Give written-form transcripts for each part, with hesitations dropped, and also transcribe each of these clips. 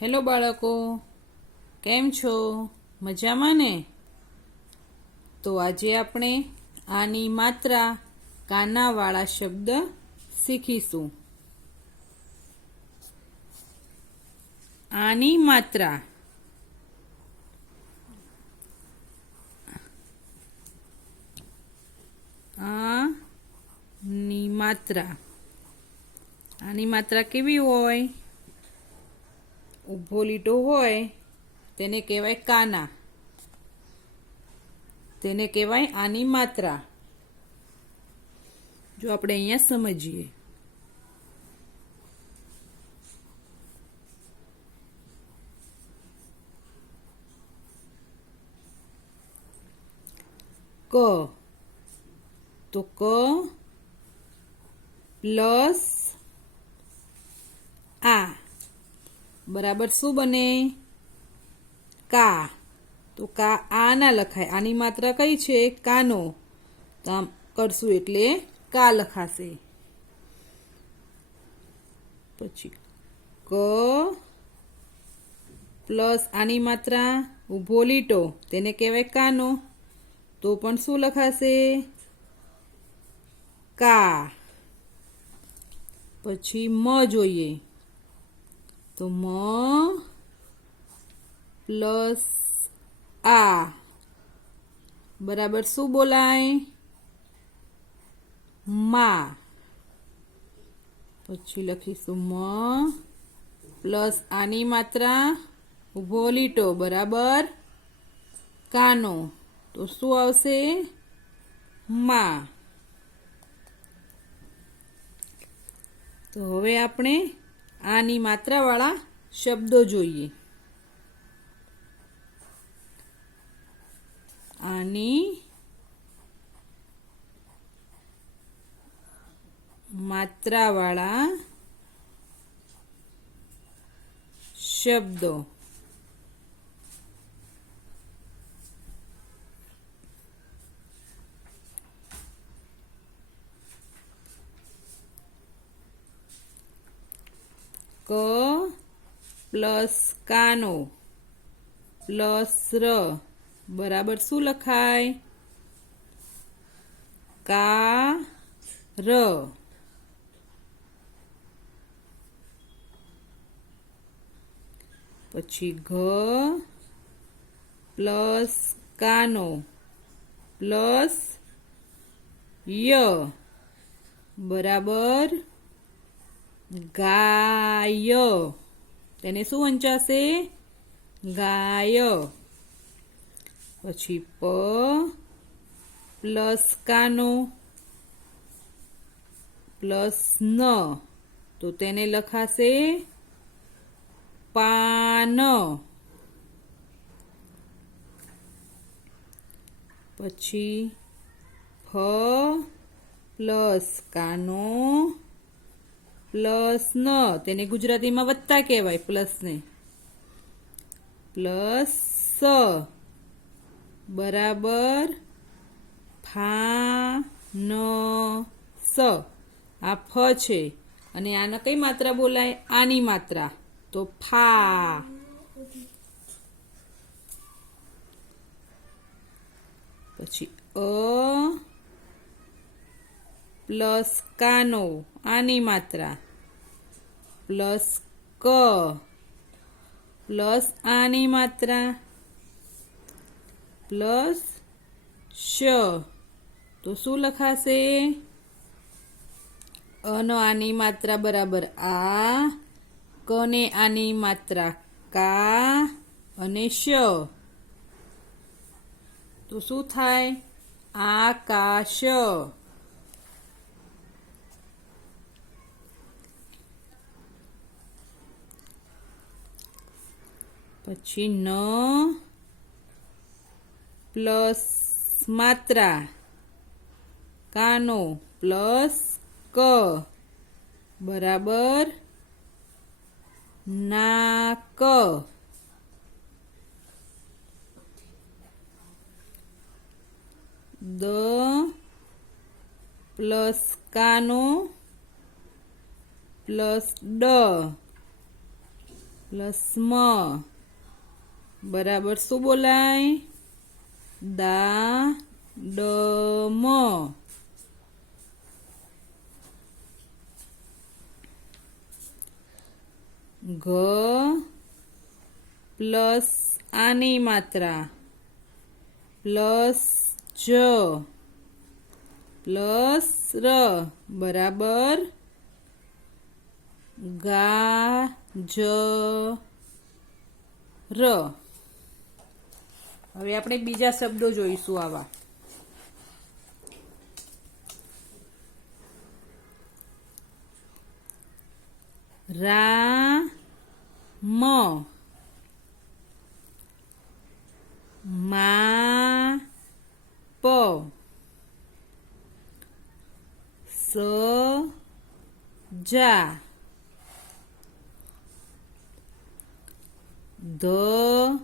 Hello બાળકો, કેમ છો? મજામાં ને? તો આજે આપણે આની માત્રા કાનાવાળા શબ્દ શીખીશું. આની માત્રા આની માત્રા કેવી હોય? ઊભો લીટો હોય તેને કહેવાય કાના, તેને કહેવાય આની માત્રા. જો આપણે અહીંયા સમજીએ, ક તો ક પ્લસ આ બરાબર શું બને? કા. તો કા આ ના લખાય, આની માત્રા કઈ છે? કાનો. તો આમ કરશું એટલે કા લખાશે. પછી ક પ્લસ આની માત્રા ઊભો લીટો તેને કહેવાય કાનો, તો પણ શું લખાશે? કા. પછી મ જોઈએ તો મ પ્લસ આ બરાબર શું બોલાય? મા. પછી લખીશું મ પ્લસ આની માત્રા ઊભો લીટો બરાબર કાનો, તો શું આવશે? મા. તો હવે આપણે આની માત્રાવાળા શબ્દો જોઈએ. આની માત્રાવાળા શબ્દો. ક પ્લસ કાનો પ્લસ ર બરાબર શું લખાય? કા ર. પછી ઘ પ્લસ કાનો પ્લસ ય બરાબર ગાય. તેને શું વંચાશે? ગાય. પછી પ પ્લસ કાનો પ્લસ ન તો તેને લખાશે પાન. પછી ફ પ્લસ કાનો પ્લસ ન તેને ગુજરાતીમાં વત્તા કહેવાય, પ્લસને. પ્લસ સ બરાબર ફા ન સ. આ ફ છે અને આના કઈ માત્રા બોલાય? આની માત્રા, તો ફા. પછી અ પ્લસ કાનો આની માત્રા પ્લસ ક પ્લસ આની માત્રા પ્લસ શ તો શું લખાશે? અનો આની માત્રા બરાબર આ, કને આની માત્રા કા અને શ તો શું થાય? આકાશ. પછી ન પ્લસ માત્રા કાનો પ્લસ ક બરાબર નાક. દ પ્લસ કાનો પ્લસ ડ પ્લસ મ બરાબર શું બોલાય? દાડમ. ઘ પ્લસ આની માત્રા પ્લસ જ પ્લસ ર બરાબર ગાજર. હવે આપણે બીજા શબ્દો જોઈશું આવા. રામ માપ સજા ધજા.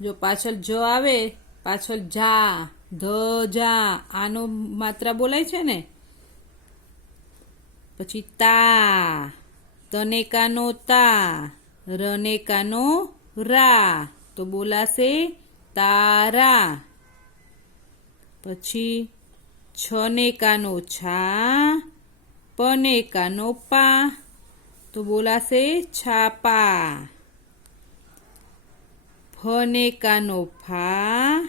જો પાછળ જ આવે પાછળ જા ધજા આનો માત્રા બોલાય છે ને. પછી તા તનેકાનો તા રનેકાનો રા તો બોલાશે તારા. પછી છનેકાનો છા પનેકાનો પા તો બોલાશે છાપા. ફનેકાનો ફા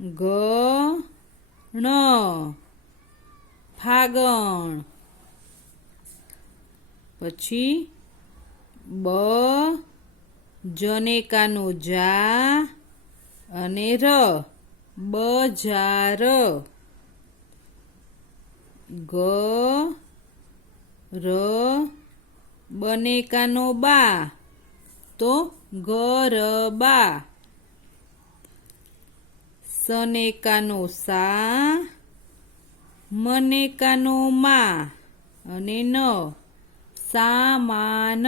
ગણ ફાગણ. પછી બ જનેકાનો જા અને ર બજાર. ગ ર બનેકાનો બા તો ગરબા. સનેકાનો સા મનેકાનો મા અને ન સામાન.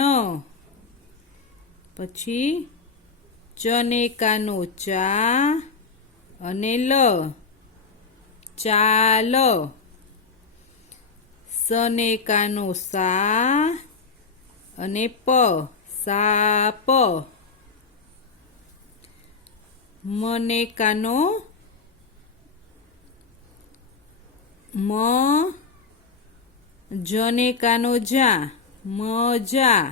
પછી ચનેકાનો ચા અને લ ચાલ. સનેકાનો સા અને પ સાપ. મનેકાનો મ જનેકાનો જા મજા.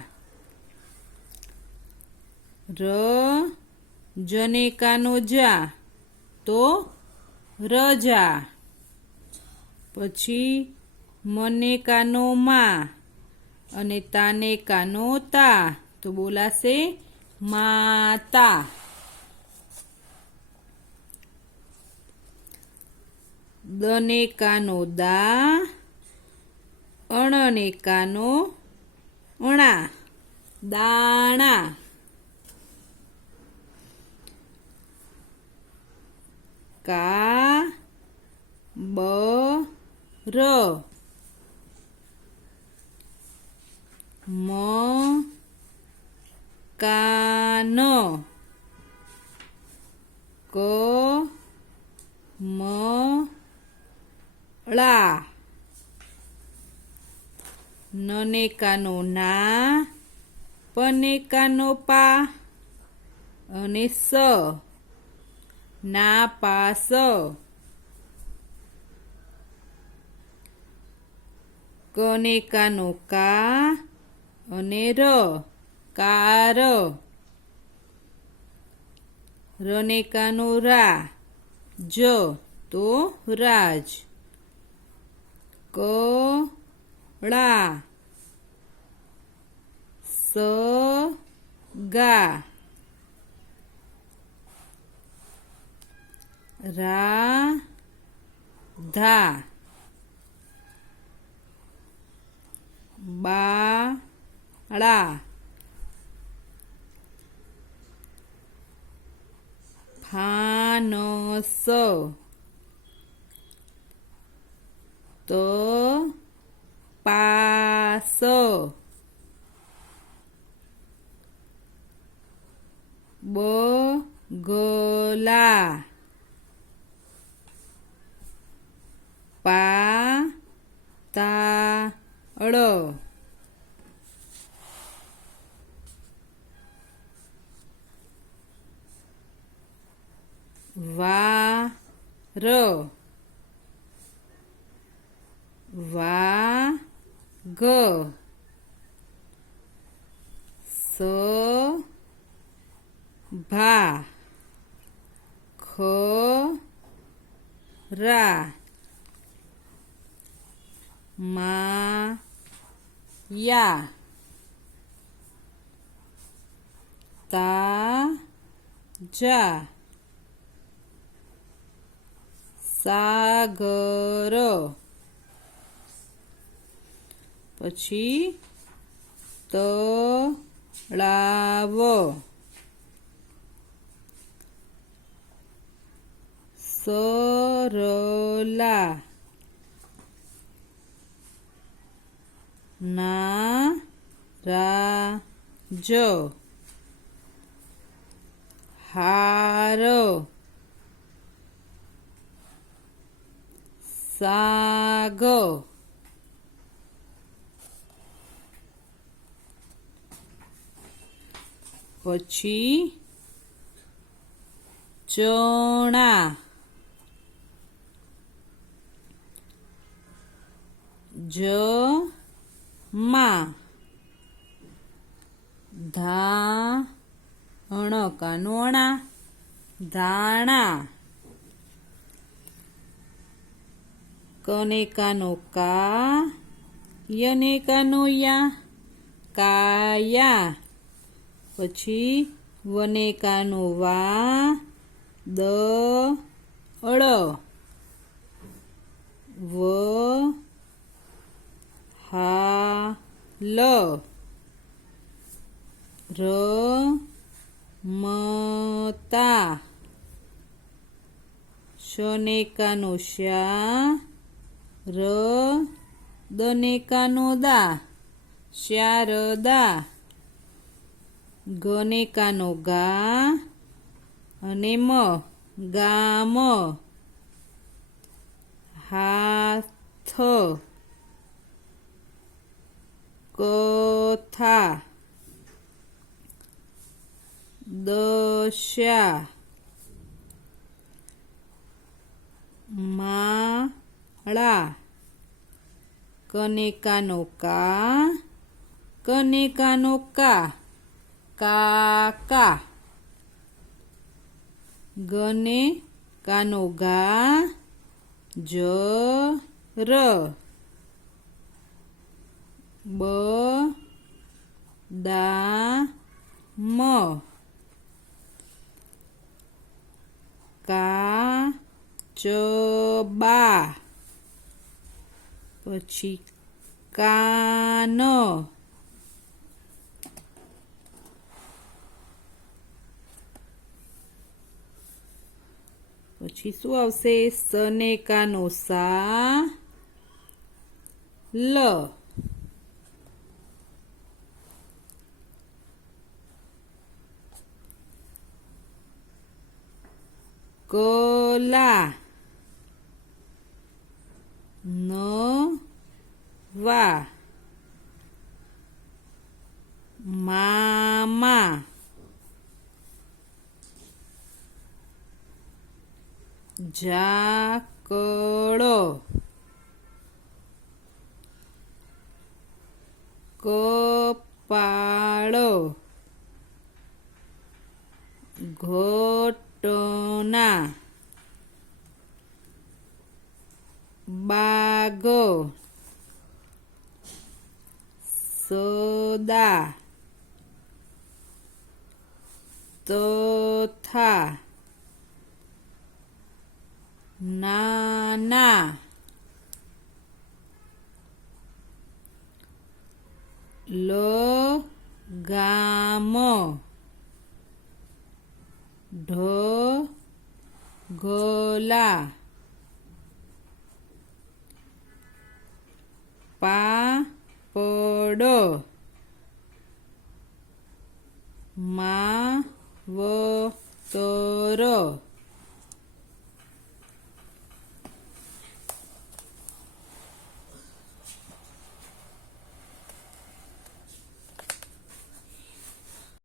ર જનેકાનો જા તો રજા. પછી મનેકાનો મા અને તાનેકાનો તા તો બોલાશે માતા. દનેકાનો દા અણનેકાનો અણા દાણા. કા બ ર મ કાન ક મ ળા. નનેકાનો ના પનેકાનો પા અને સ ના પાસ. કનેકાનો કા અને ર કાર. રનેકાનો રા જ તો રાજ. કળા સગા. રાધા બાળા. ફાનસ તપાસ. બગલા પાતાળ. ર વા ગ સ ભા ખ રા મા યા તા જા સાગર પછી તળાવ સરલા નારાજ હાર સાગ પછી ચણા જમા ધાણ કાનોણા ધાણા કને કાનો કા યને કાનો યા કાયા પછી વને કાનો વા દ અળ વ હા લ ર મતા શને કાનો શ્યા ર દને કાનો દા શારદા ગને કાનો ગા અને મ ગામ હાથ કથા દશા માળા કને કાનો કા કને કાનો કા કાકા ગને કાનો ગા જર બ દા મ કા ચબા પછી કાન પછી શું આવશે સને કાનો સા લ કલા ન વા મામા ઝાકળો કપાળો ઘટના બાગ સદા તથા નાના લગામ ઢગલા પાપડ માવતર